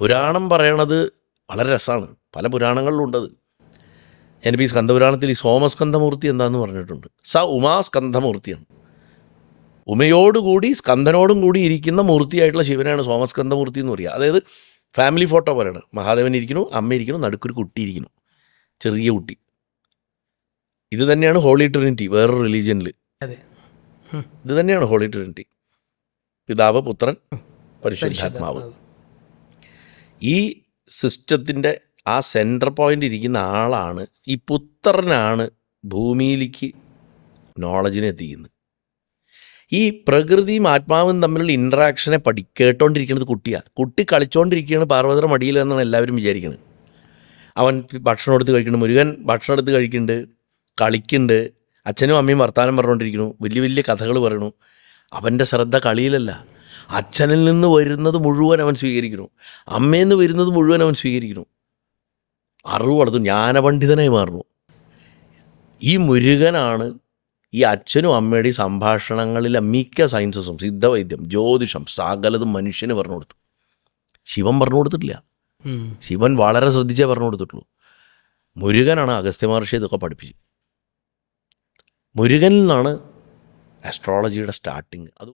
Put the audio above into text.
പുരാണം പറയണത് വളരെ രസമാണ്. പല പുരാണങ്ങളിലുണ്ടത്. ഞാനിപ്പോൾ ഈ സ്കന്ദപുരാണത്തിൽ ഈ സോമസ്കന്ധമൂർത്തി എന്താണെന്ന് പറഞ്ഞിട്ടുണ്ട്. ഉമാസ്കന്ധമൂർത്തിയാണ്. ഉമയോടുകൂടി സ്കന്ധനോടും കൂടി ഇരിക്കുന്ന മൂർത്തിയായിട്ടുള്ള ശിവനാണ് സോമസ്കന്ധമൂർത്തി എന്ന് പറയുക. അതായത് ഫാമിലി ഫോട്ടോ പോലെയാണ്. മഹാദേവൻ ഇരിക്കുന്നു, അമ്മ ഇരിക്കുന്നു, നടുക്കൊരു കുട്ടി ഇരിക്കുന്നു, ചെറിയ കുട്ടി. ഇത് തന്നെയാണ് ഹോളി ട്രിനിറ്റി വേറൊരു റിലീജിയനിൽ. ഇത് തന്നെയാണ് ഹോളി ട്രിനിറ്റി. പിതാവ്, പുത്രൻ, പരിശുദ്ധാത്മാവ്. ഈ സിസ്റ്റത്തിൻ്റെ ആ സെൻറ്റർ പോയിൻ്റ് ഇരിക്കുന്ന ആളാണ്, ഈ പുത്രനാണ് ഭൂമിയിലേക്ക് നോളജിനെ എത്തിക്കുന്നത്. ഈ പ്രകൃതിയും ആത്മാവും തമ്മിലുള്ള ഇൻട്രാക്ഷനെ കേട്ടോണ്ടിരിക്കുന്നത് കുട്ടിയാണ്. കുട്ടി കളിച്ചുകൊണ്ടിരിക്കുകയാണ് പാർവതിയുടെ മടിയിൽ എന്നാണ് എല്ലാവരും വിചാരിക്കുന്നത്. അവൻ ഭക്ഷണം എടുത്ത് കഴിക്കുന്നുണ്ട്, മുരുകൻ ഭക്ഷണം എടുത്ത് കഴിക്കുന്നുണ്ട്, കളിക്കുന്നുണ്ട്, അച്ഛനും അമ്മയും വർത്താനം പറഞ്ഞുകൊണ്ടിരിക്കുന്നു, വലിയ വലിയ കഥകൾ പറയണു. അവൻ്റെ ശ്രദ്ധ കളിയിലല്ല. അച്ഛനിൽ നിന്ന് വരുന്നത് മുഴുവൻ അവൻ സ്വീകരിക്കുന്നു, അമ്മയിൽ നിന്ന് വരുന്നത് മുഴുവൻ അവൻ സ്വീകരിക്കുന്നു. അറിവ് വളർത്തും, ജ്ഞാനപണ്ഡിതനായി മാറുന്നു. ഈ മുരുകനാണ് ഈ അച്ഛനും അമ്മയുടെയും സംഭാഷണങ്ങളിലെ മിക്ക സയൻസസും, സിദ്ധവൈദ്യം, ജ്യോതിഷം, സകലതും മനുഷ്യന് പറഞ്ഞു കൊടുത്തു. ശിവൻ പറഞ്ഞു കൊടുത്തിട്ടില്ല. ശിവൻ വളരെ ശ്രദ്ധിച്ചേ പറഞ്ഞു കൊടുത്തിട്ടുള്ളൂ. മുരുകനാണ് അഗസ്ത്യ മഹർഷി ഇതൊക്കെ പഠിപ്പിച്ചത്. മുരുകനിൽ നിന്നാണ് ആസ്ട്രോളജിയുടെ സ്റ്റാർട്ടിങ്. അത്